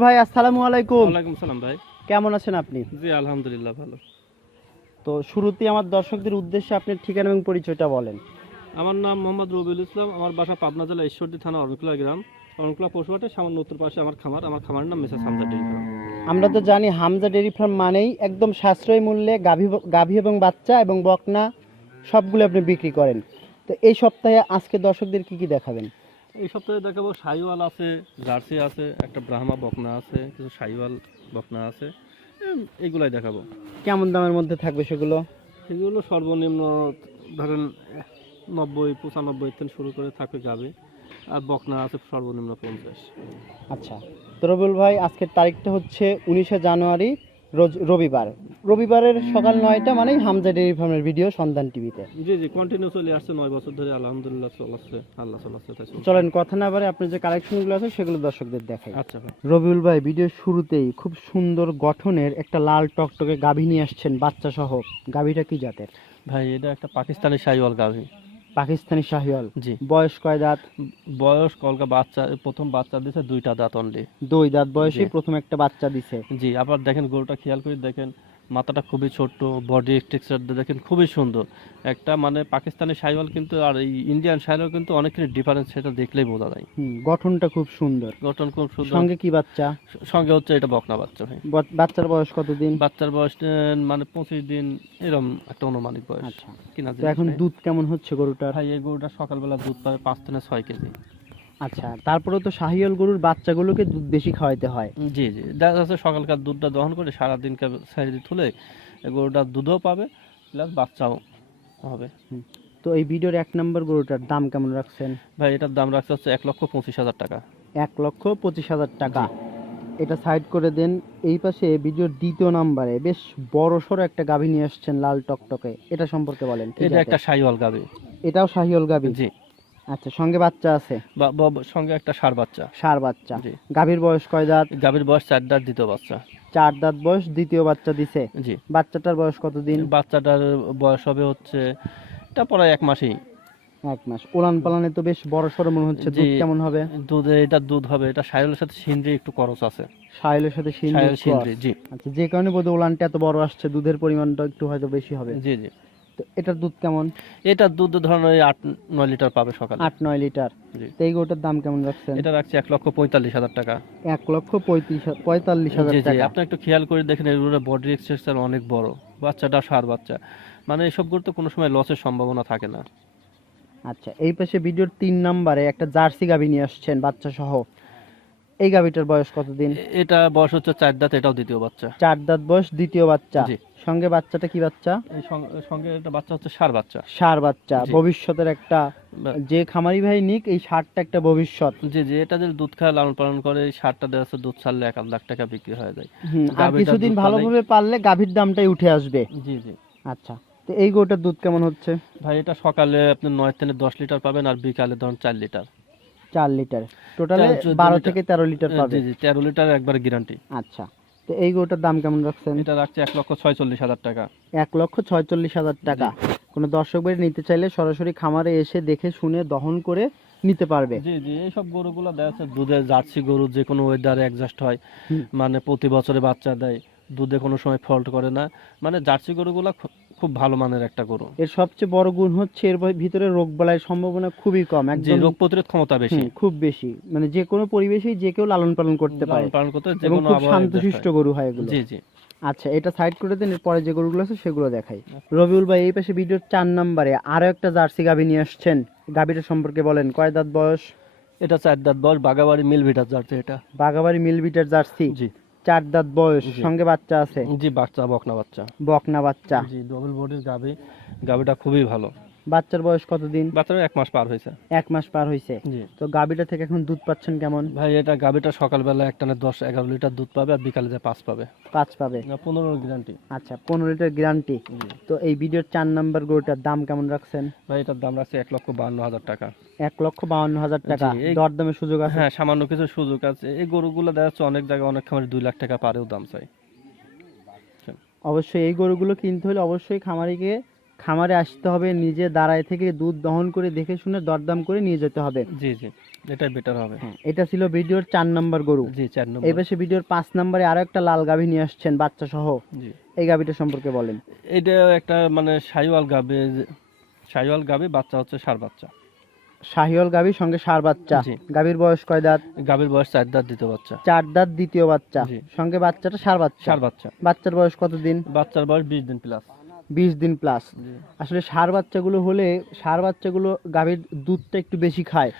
ভাই আসসালামু আলাইকুম। ওয়ালাইকুম সালাম ভাই। কেমন আছেন আপনি? জি আলহামদুলিল্লাহ ভালো। তো শুরুতেই আমার দর্শকদের উদ্দেশ্যে আপনার ঠিকানা এবং পরিচয়টা বলেন। আমার নাম মোহাম্মদ রবিউল ইসলাম আমার বাসা পাবনা জেলা ঈশ্বরদী থানা অরণকুলা গ্রাম। অরণকুলা পশুহাটে সামান্য উত্তর পাশে আমার খামার। আমার খামারের নাম মেসা সামজা ডেইরি ফার্ম। আমরা তো জানি হামজা ডেয়ারি ফার্ম মানেই একদম সাশ্রয়ী মূল্যে গাভী গাভী এবং বাচ্চা এবং বকনা সবগুলো আপনি বিক্রি করেন। তো এই সপ্তাহে আজকে দর্শকদের কি কি দেখাবেন? এই সপ্তাহে দেখাবো সাইওয়াল আছে জার্সি আছে একটা ব্রাহ্মা বকনা আছে কিছু সাইওয়াল বকনা আছে এইগুলাই দেখাবো। কেমন দামের মধ্যে থাকবে সেগুলো? সেগুলো সর্বনিম্ন ধরেন নব্বই পঁচানব্বই থেকে শুরু করে থাকবে যাবে আর বকনা আছে সর্বনিম্ন পঞ্চাশ। আচ্ছা। তো রবিউল ভাই আজকের তারিখটা হচ্ছে উনিশে জানুয়ারি রোজ রবিবার। রবিবারের সকাল নয়টা মানেই হামজা ডেয়ারি ফার্মের ভিডিও সন্ধান টিভিতে। জি জি কন্টিনিউ চলে আসছে নয় বছর ধরে আলহামদুলিল্লাহ চলাচ্ছে আল্লাহ চলছে। চলেন কথা না বারে আপনার যে কালেকশনগুলো আছে সেগুলো দর্শকদের দেখাই। আচ্ছা ভাই। রবিউল ভাই ভিডিও শুরুতেই খুব সুন্দর গঠনের একটা লাল টকটকে গাভী নিয়ে আসছেন বাচ্চা সহ গাভীটা কি জাতের? ভাই এটা একটা পাকিস্তানি সাইওয়াল গাভি। পাকিস্তানি শাহিওয়াল। জি। বয়স কয় দাঁত? বয়স কলকা বাচ্চা প্রথম বাচ্চা দিছে দুইটা দাঁত অনলি দুই দাঁত বয়সে প্রথম একটা বাচ্চা দিছে। জি আবার দেখেন গরুটা খেয়াল করে দেখেন মাথাটা খুবই ছোট্ট বডি টেক্সচার দেখেন খুবই সুন্দর। একটা মানে পাকিস্তানি সাইওয়াল কিন্তু আর এই ইন্ডিয়ান সাইওয়াল কিন্তু অনেকখানি ডিফারেন্স সেটা দেখলেই বোঝা যায়। গঠনটা খুব সুন্দর। গঠন খুব সুন্দর। সঙ্গে কি বাচ্চা? সঙ্গে হচ্ছে এটা বকনা বাচ্চা ভাই। বাচ্চার বয়স কতদিন? বাচ্চার বয়স মানে পঁচিশ দিন এরকম একটা অনুমানিক বয়স। আচ্ছা। কিনা এখন দুধ কেমন হচ্ছে গরুটার? ভাই এই গরুটা সকালবেলা দুধ পাবে পাঁচ থেকে ছয় কেজি। আচ্ছা তারপরে তো শাহিওয়াল গরুর বাচ্চাগুলোকে দুধ বেশি খাওয়াইতে হয়। জি জি। দেখা যাচ্ছে সকালকার দুধটা দহন করে সারাদিনকার সাইডে তুলে গরুটা দুধও পাবে প্লাস বাচ্চাও হবে। তো এই ভিডিওর এক নম্বর গরুটার দাম কেমন রাখছেন? ভাই এটার দাম রাখছে হচ্ছে এক লক্ষ পঁচিশ হাজার টাকা। এক লক্ষ পঁচিশ হাজার টাকা। এটা সাইড করে দেন এই পাশে ভিডিওর দ্বিতীয় নাম্বারে বেশ বড় সড়ো একটা গাভী নিয়ে আসছেন লাল টকটকে। এটা সম্পর্কে বলেন এটা একটা সাইওয়াল গাভী। এটাও শাহিওল গাভী? জি। আচ্ছা সঙ্গে বাচ্চা আছে? সঙ্গে একটা সার বাচ্চা। সার বাচ্চা। গাভীর বয়স কয় দাঁত? গাবির বয়স চার দাঁত দ্বিতীয় বাচ্চা। চার দাঁত বয়স দ্বিতীয় বাচ্চা দিছে। জি। বাচ্চাটার বয়স কতদিন? বাচ্চাটার বয়স হবে হচ্ছে এটা পরে এক মাসেই। এক মাস। উলান পালানে তো বেশ বড় সড়ো মনে হচ্ছে দুধ কেমন হবে? দুধে এটা দুধ হবে এটা সাইলের সাথে সিন্দ্রি একটু খরচ আছে। সাইলের সাথে সিন্দ্রি জি। আচ্ছা যে কারণে বোধ উলানটা এত বড় আসছে দুধের পরিমাণটা একটু হয়তো বেশি হবে। জি জি। তো এটার দুধ কেমন? এটা দুধ ধরেন ওই আট নয় লিটার পাবে সকালে। আট নয় লিটার। তো এই গরুটার দাম কেমন রাখছেন? এটা রাখছি এক লক্ষ পঁয়তাল্লিশ হাজার টাকা। এক লক্ষ পঁয়ত্রিশ পঁয়তাল্লিশ হাজার জি জি টাকা। আপনি একটু খেয়াল করে দেখেন এগুলোর বডি স্ট্রাকচার অনেক বড়। বাচ্চাটা সার বাচ্চা। মানে এসব তো কোনো সময় লসের সম্ভাবনা থাকে না। আচ্ছা এই পাশে ভিডিওর তিন নম্বরে একটা জার্সি গাভী নিয়ে আসছেন বাচ্চা সহ এই গাভীটার বয়স কতদিন? এটা বয়স হচ্ছে চার দাঁত এটাও দ্বিতীয় বাচ্চা। চার দাঁত বয়স দ্বিতীয় বাচ্চা। জি। সঙ্গে বাচ্চাটা কি বাচ্চা? এই সঙ্গে- একটা বাচ্চা হচ্ছে সার বাচ্চা। সার বাচ্চা। ভবিষ্যতের একটা যে খামারি ভাই নিক এই সারটা একটা ভবিষ্যৎ। জি জি এটা যদি দুধ খায় লালন পালন করে এই সারটা দেওয়া আছে দুধ ছাড়লে এক লাখ টাকা বিক্রি হয়ে যায়। আর কিছুদিন ভালোভাবে পারলে গাভীর দামটাই উঠে আসবে। জি জি। আচ্ছা তো এই গরুটার দুধ কেমন হচ্ছে? ভাই এটা সকালে আপনি নয় থেকে দশ লিটার পাবেন আর বিকালে ধরুন চার লিটার। চার লিটার। টোটালে বারো। থেকে তেরো লিটার পাবে। জি জি তেরো লিটার একবার গ্যারান্টি আচ্ছা তো এই গরুটার দাম কেমন রাখছেন? এটা রাখছে এক লক্ষ ছয়চল্লিশ হাজার টাকা। এক লক্ষ ছয়চল্লিশ হাজার টাকা। কোনো দর্শক বাড়ি নিতে চাইলে সরাসরি খামারে এসে দেখে শুনে দহন করে নিতে পারবে। জি জি এইসব গরুগুলো দেখা যাচ্ছে দুধের জার্সি গরু যে কোনো ওয়েদারে অ্যাডজাস্ট হয় মানে প্রতি বছরে বাচ্চা দেয় দুধে কোনো সময় ফল্ট করে না। মানে জার্সি গরুগুলো খুব ভালো মানের একটা গরু। এর সবচেয়ে বড় গুণ হচ্ছে এর ভিতরে রোগ বালাইয়ের সম্ভাবনা খুবই কম যে একদম রোগ প্রতিরোধ ক্ষমতা বেশি। খুব বেশি। মানে যে কোনো পরিবেশেই যে কেউ লালন পালন করতে পারে। পালন করতে যে কোনো শান্তশিষ্ট গরু হয় এগুলো। জি জি। আচ্ছা এটা সাইড করে দেন এরপরে যে গরুগুলো আছে সেগুলো দেখাই। রবিউল ভাই এই পাশে ভিডিওর চার নম্বরে আরও একটা জার্সি গাভী নিয়ে আসছেন। গাভীটা সম্পর্কে বলেন কয় দাঁত বয়স? এটা চার দাঁত বয়স বাগাবাড়ি মিল ভিটার জার্সি এটা। বাগাবাড়ি মিলবিটার জার্সি। জি। চার দাঁত বয়স সঙ্গে বাচ্চা আছে? জি বাচ্চা বকনা বাচ্চা। বকনা বাচ্চা। জি ডবল বডির গাভি গাভিটা খুবই ভালো। বাচ্চার বয়স কতদিন? বাচ্চার এক মাস পার হয়েছে। এক মাস পার হয়েছে। তো গাভীটা থেকে এখন দুধ পাচ্ছেন কেমন? ভাই এটা গাভিটা সকালবেলা একটানে দশ এগারো লিটার দুধ পাবে আর বিকালে যে পাঁচ পাবে। পাঁচ পাবে। পনেরো গ্যারান্টি। আচ্ছা পনেরো লিটার গ্যারান্টি। তো এই ভিডিওর চার নাম্বার গরুটার দাম কেমন রাখছেন? ভাই এটার দাম রাখছে এক লক্ষ বান্ন হাজার টাকা। এক লক্ষ বাউন্ন হাজার টাকা। দরদামের সুযোগ আছে? হ্যাঁ সামান্য কিছু সুযোগ আছে। এই গরুগুলো দেখা যাচ্ছে অনেক জায়গায় অনেক খামারে দুই লাখ টাকা পারেও দাম চাই। অবশ্যই এই গরুগুলো কিনতে হলে অবশ্যই খামারিকে খামারে আসতে হবে নিজে দাঁড়ায় থেকে দুধ দহন করে দেখে শুনে দরদাম করে নিয়ে যেতে হবে। জি জি এটাই বেটার হবে। এটা ছিল ভিডিওর চার নাম্বার গরু। জি চার এই নম্বর পাশে ভিডিওর পাঁচ নম্বরে আরও একটা লাল গাভী নিয়ে আসছেন বাচ্চা সহ জি। এই গাভীটা সম্পর্কে বলেন। এটা একটা মানে সাইওয়াল গাবে সাইওয়াল গাবে বাচ্চা হচ্ছে সার বাচ্চা। শাহিওল গাভীর সঙ্গে সার বাচ্চা। গাভীর বয়স কয় দাঁত? গাভীর বয়স চার দাঁত দিতে বাচ্চা। চার দাঁত দ্বিতীয় বাচ্চা। জি। সঙ্গে বাচ্চাটা সার বাচ্চা। সার বাচ্চা। বাচ্চার বয়স কতদিন? বাচ্চার বয়স বিশ দিন প্লাস বিশ দিন প্লাস আসলে সার বাচ্চাগুলো হলে সার বাচ্চাগুলো গাভীর দুধটা একটু বেশি খায়।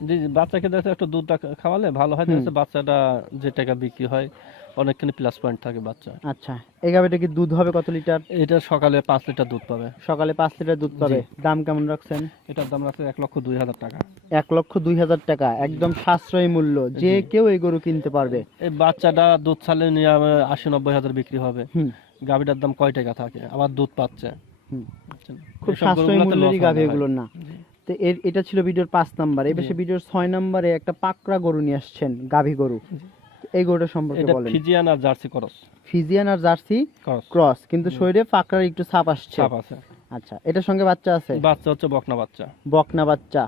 জি জি, বাচ্চাকে দেখে একটু দুধটা খাওয়ালে ভালো হয়। হুম। বাচ্চাটা যে টাকা বিক্রি হয় অনেকখানি প্লাস পয়েন্ট থাকে বাচ্চা। আচ্ছা এই গাভীটা কি দুধ হবে কত লিটার? এটা সকালে পাঁচ লিটার দুধ পাবে। সকালে পাঁচ লিটার দুধ পাবে। দাম কেমন রাখছেন? এটার দাম রাখছে এক লক্ষ দুই হাজার টাকা। এক লক্ষ দুই হাজার টাকা একদম সাশ্রয়ী মূল্য। যে কেউ এই গরু কিনতে পারবে। এই বাচ্চাটা দুধ ছালে নিয়ে আশি নব্বই হাজার বিক্রি হবে। হুম। গাভিটার দাম কয় টাকা থাকে? আবার দুধ পাচ্ছে। খুব সাশ্রয়ী মূল্যেরই গাভী না এগুলোর না। তো এর এটা ছিল ভিডিওর পাঁচ নাম্বার। এই পাশে ভিডিওর ছয় নাম্বারে একটা পাকড়া গরু নিয়ে আসছেন গাভী গরু। এই গরুটা সম্পর্কে বলেন। ফিজিয়ান আর জার্সি করস। ফিজিয়ান আর জার্সি ক্রস। কিন্তু শরীরে পাকড়ার একটু ছাপ আসছে। ছাপ আছে। আচ্ছা এটার সঙ্গে বাচ্চা আছে? বাচ্চা হচ্ছে বকনা বাচ্চা। বকনা বাচ্চা।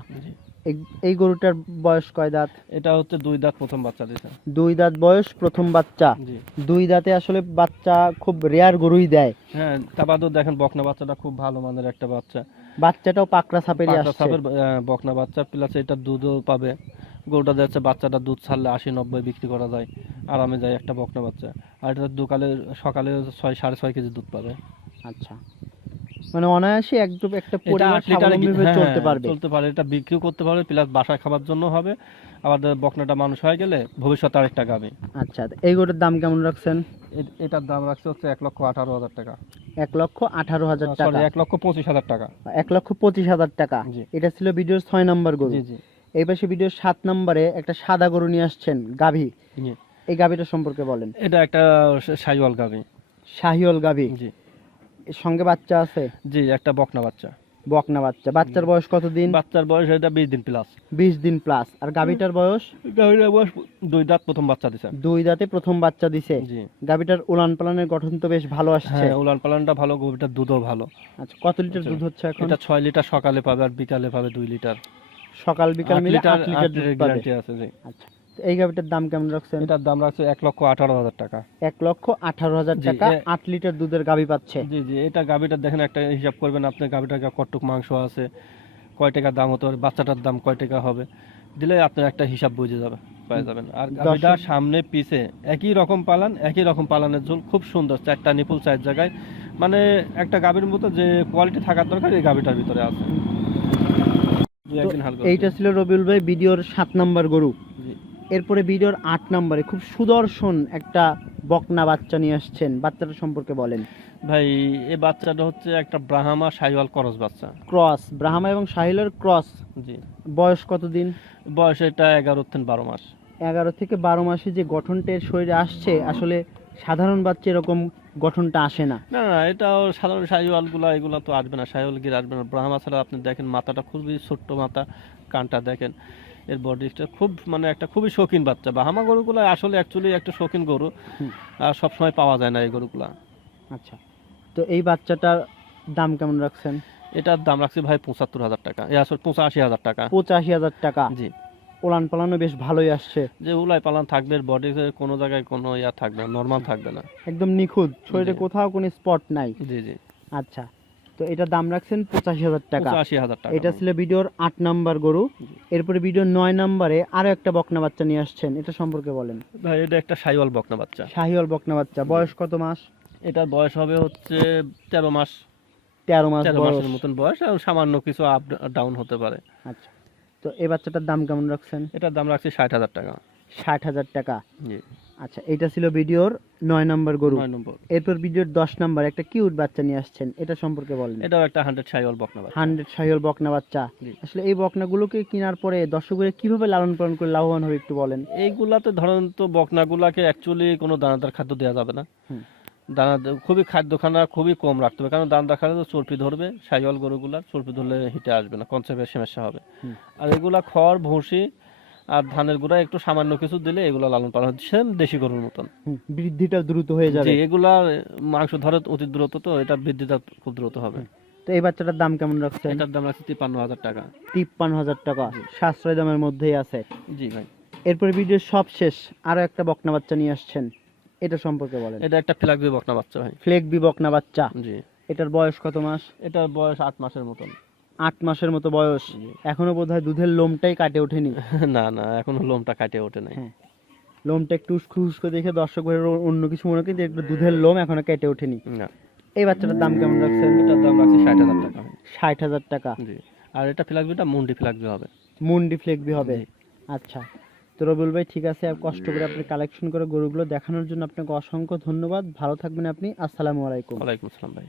এই- গরুটার বয়স কয় দাঁত? এটা হচ্ছে দুই দাঁত প্রথম বাচ্চা দিছে। দুই দাঁত বয়স প্রথম বাচ্চা। দুই দাঁতে আসলে বাচ্চা খুব রেয়ার গরুই দেয়। হ্যাঁ তা বাদেও দেখেন বকনা বাচ্চাটা খুব ভালো মানের একটা বাচ্চা। বাচ্চাটাও পাকড়া পাকড়া আসছে। সাপের বকনা বাচ্চা প্লাস এটা দুধও পাবে। গরুটা যাচ্ছে বাচ্চাটা দুধ ছাড়লে আশি নব্বই বিক্রি করা যায় আরামে যায় একটা বকনা বাচ্চা। আর এটা দোকালে সকালে ছয় সাড়ে ছয় কেজি দুধ পাবে। আচ্ছা। মানে অনায়াসে একদম একটা পরিবার হয়ে চলতে পারবে। চলতে পারে এটা বিক্রিও করতে পারবে প্লাস বাসায় খাবার জন্য হবে। আবার বকনাটা মানুষ হয়ে গেলে ভবিষ্যতে আরেকটা গাবে। আচ্ছা এই গরুর দাম কেমন রাখছেন? এটার দাম রাখছে হচ্ছে এক লক্ষ আঠারো হাজার টাকা। এক লক্ষ আঠারো হাজার টাকা। এক লক্ষ পঁচিশ হাজার টাকা। এক লক্ষ পঁচিশ হাজার টাকা। এটা ছিল ভিডিওর ছয় নম্বর গরু। এই পাশে ভিডিওর সাত নম্বরে একটা সাদা গরু নিয়ে আসছেন গাভী। এই গাভীটা সম্পর্কে বলেন। এটা একটা সাইওয়াল গাবি শাহিওল গাভী। জি। সঙ্গে বাচ্চা আছে? জি একটা বকনা বাচ্চা। বকনা বাচ্চা। বাচ্চার বয়স কতদিন? বাচ্চার বয়স এটা বিশ দিন প্লাস বিশ দিন প্লাস আর গাভীটার বয়স? গাভীটার বয়স দুই দাঁত প্রথম বাচ্চা দিছে। দুই দাঁতে প্রথম বাচ্চা দিছে। জি। গাভীটার উলান পালানের গঠন তো বেশ ভালো আসছে। হ্যাঁ উলান পালানটা ভালো গভীরটার দুধও ভালো। আচ্ছা কত লিটার আচ্ছা। দুধ হচ্ছে এখন? এটা ছয় লিটার সকালে পাবে আর বিকালে পাবে দুই লিটার। সকাল বিকাল মিলে আট লিটার দুধ পাবে। আচ্ছা। এই গাভীটার দাম কেমন রাখছেন? এটার দাম রাখছে এক লক্ষ আঠারো হাজার টাকা। এক লক্ষ আঠারো হাজার টাকা আট লিটার দুধের গাভী পাচ্ছে। জি জি এটা গাভীটা দেখেন একটা হিসাব করবেন আপনি গাভীটার কতটুক মাংস আছে কয় টাকা দাম হতে পারে বাচ্চাটার দাম কয় টাকা হবে দিলে আপনার একটা হিসাব বুঝে যাবে পেয়ে যাবেন। আর গাভীটা সামনে পিছে একই রকম পালান একই রকম পালানের ঝোল খুব সুন্দর চারটা নিপুল চার জায়গায়। মানে একটা গাভীর মতো যে কোয়ালিটি থাকার দরকার এই গাভীটার ভিতরে আছে। এইটা ছিল রবিউল ভাই ভিডিওর সাত নাম্বার গরু। এরপরে ভিডিওর আট নম্বরে খুব সুদর্শন একটা বকনা বাচ্চা নিয়ে আসছেন। বাচ্চাটা সম্পর্কে বলেন। ভাই এই বাচ্চাটা হচ্ছে একটা ব্রাহ্মা সাইওয়াল ক্রস বাচ্চা। ক্রস ব্রাহ্মা এবং সাহিলের ক্রস। জি। বয়স কতদিন? বয়স এটা এগারো থেকে বারো মাস। এগারো থেকে বারো মাসে যে গঠনটা এর শরীরে আসছে আসলে সাধারণ বাচ্চা এরকম গঠনটা আসে না। না না এটাও সাধারণ সাইওয়ালগুলা এগুলা তো আসবে না সাইওয়াল গির আসবে না। ব্রাহ্মা ছাড়া আপনি দেখেন মাথাটা খুবই ছোট্ট মাথা কানটা দেখেন। এর বডিটা খুব মানে একটা খুবই শৌখিন বাচ্চা। বাহামা গরুগুলো আসলে অ্যাকচুয়ালি একটা শৌখিন গরু। আর সবসময় পাওয়া যায় না এই গরুগুলা। আচ্ছা। তো এই বাচ্চাটার দাম কেমন রাখছেন? এটার দাম রাখছি ভাই পঁচাত্তর হাজার টাকা। এ আসলে পঁচাশি হাজার টাকা। পঁচাশি হাজার টাকা। জি। ওলান পালানো বেশ ভালোই আসছে। যে উলাই পালান থাকবে বডি কোনো জায়গায় কোনো ইয়া থাকবে না নর্মাল থাকবে না। একদম নিখুঁত। শরীরে কোথাও কোনো স্পট নাই। জি জি। আচ্ছা। তো এটা দাম রাখছেন পঁচাশি হাজার টাকা। পঁচাশি হাজার টাকা। এটা ছিল ভিডিওর আট নাম্বার গরু। এরপরে ভিডিওর নয় নাম্বারে আরও একটা বকনা বাচ্চা নিয়ে আসছেন এটা সম্পর্কে বলেন। ভাই এটা একটা সাইওয়াল বকনা বাচ্চা। শাহিওয়াল বকনা বাচ্চা। বয়স কত মাস? এটার বয়স হবে হচ্ছে তেরো মাস। তেরো মাস মাসের মতন বয়স আর সামান্য কিছু আপ ডাউন হতে পারে। আচ্ছা। তো এই বাচ্চাটার দাম কেমন রাখছেন? এটার দাম রাখছি ষাট হাজার টাকা। ষাট হাজার টাকা। জি। আচ্ছা এটা ছিল ভিডিওর নয় নাম্বার গরু। নয় নম্বর। এরপর ভিডিওর দশ নম্বর একটা কিউট বাচ্চা নিয়ে আসছেন এটা সম্পর্কে বলেন। এটাও একটা হান্ড্রেড সাইওয়াল বকনা বাচ্চা। হান্ড্রেড শাহিওয়াল বকনা বাচ্চা। আসলে এই বকনাগুলোকে কেনার পরে দর্শকরা কীভাবে লালন পালন করে লাভবান হবে একটু বলেন। এইগুলাতে ধরেন তো বকনাগুলাকে অ্যাকচুয়ালি কোনো দানাদার খাদ্য দেওয়া যাবে না। দানা খুবই খাদ্যখানা খুবই কম রাখতে হবে কারণ দানা খাদ্য তো চর্পি ধরবে সাইওয়াল গরুগুলা চর্পি ধরলে হিটে আসবে না কনসেপ্টের সমস্যা হবে। আর এগুলা খড় ভুসি আর ধানের গুঁড়া একটু সামান্য কিছু দিলে এগুলা লালন পালন হচ্ছে দেশি গরুর মতন। বৃদ্ধিটা দ্রুত হয়ে যাবে। এগুলা মাংস ধরে অতি দ্রুত তো এটা বৃদ্ধিটা খুব দ্রুত হবে। তো এই বাচ্চাটার দাম কেমন রাখছেন? এটার দাম আছে তিপ্পান্ন হাজার টাকা। তিপ্পান্ন হাজার টাকা সাশ্রয় দামের মধ্যেই আছে। জি ভাই। এরপরে ভিডিওর সব শেষ আরও একটা বকনা বাচ্চা নিয়ে আসছেন। এটা সম্পর্কে বলেন। এটা একটা ফ্ল্যাগবি বকনা বাচ্চা ভাই। ফ্লেক বি বকনা বাচ্চা। জি। এটার বয়স কত মাস? এটার বয়স আট মাসের মতন। আট মাসের মতো বয়স। এখনও বোধহয় দুধের লোমটাই কাটে ওঠেনি। না না এখনও লোমটা কাটে ওঠে নাই। হ্যাঁ। লোমটা একটু উস্কো উস্কো দেখে দর্শক ভাইয়ের অন্য কিছু মনে করি যে একটু দুধের লোম এখনও কেটে ওঠেনি। না। এই বাচ্চাটার দাম কেমন রাখছেন? এটার দাম রাখছি ষাট হাজার টাকা। ষাট হাজার টাকা। জি। আর এটা ফ্ল্যাগবিটা মুন্ডি ফ্ল্যাগবি হবে। মুন্ডি ফ্লেকবি হবে। আচ্ছা। তো রবিউল ভাই ঠিক আছে কষ্ট করে আপনি কালেকশন করে গরুগুলো দেখানোর জন্য আপনাকে অসংখ্য ধন্যবাদ। ভালো থাকবেন আপনি। আসসালামু আলাইকুম। ওয়ালাইকুম আসসালাম ভাই।